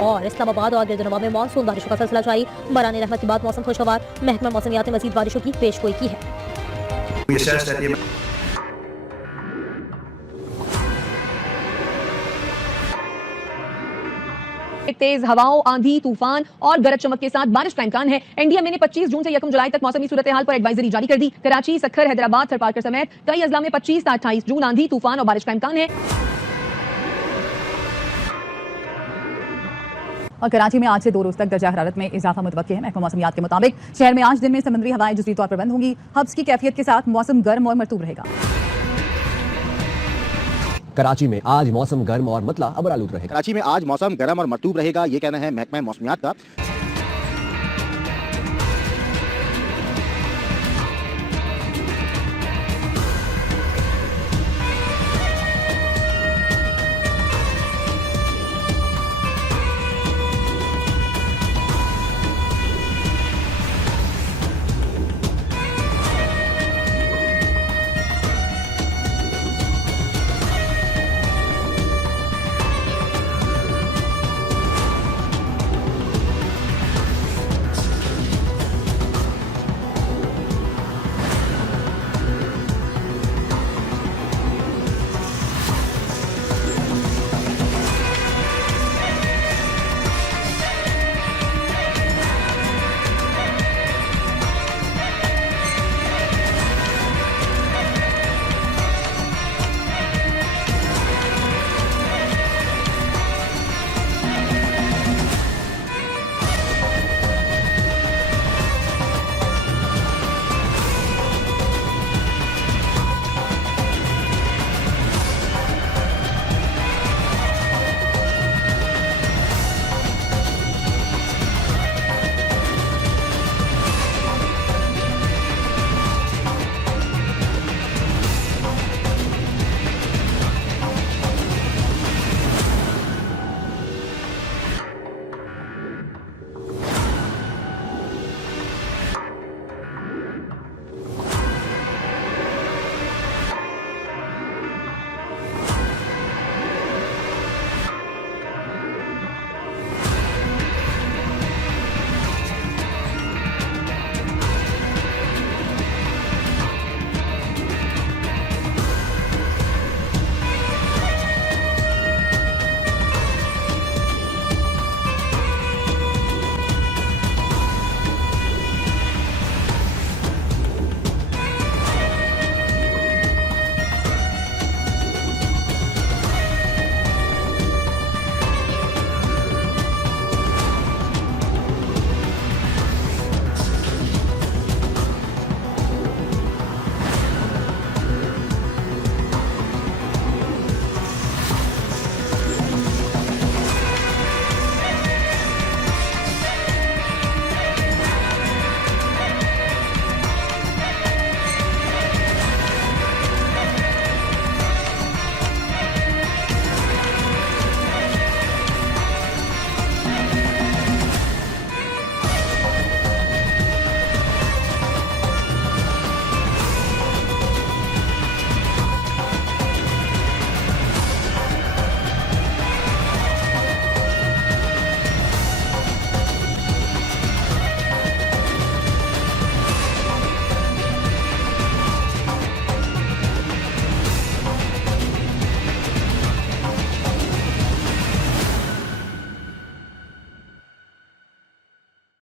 और इस्लामाबाद और गिरदुनवा में मानसून बारिशों का सिलसिला जारी। बराने रहमत के बाद मौसम खुशगवार। महकमा मौसमियात ने मजीद बारिशों की पेशगोई की है। तेज हवाओं, आंधी, तूफान और गरज चमक के साथ बारिश का इम्कान है। एनडीएमए ने 25 जून से 1 जुलाई तक मौसमी सूरत हाल पर एडवाइजरी जारी कर दी। कराची, सक्खर, हैदराबाद, थरपारकर समेत कई अजला में 25 से 28 जून आंधी, तूफान और बारिश का इम्कान है। और कराची में आज से 2 रोज तक दर्जा हरारत में इजाफा मुतवक्किल है। महकमा मौसमियात के मुताबिक शहर में आज दिन में समुद्री हवाएं जुज़वी तौर पर बंद होंगी। हब्स की कैफियत के साथ मौसम गर्म और मरतूब रहेगा। कराची में आज मौसम गर्म और मतला अबरालूद रहेगा। कराची में आज मौसम गर्म और मरतूब रहेगा, ये कहना है महकमा मौसमियात का।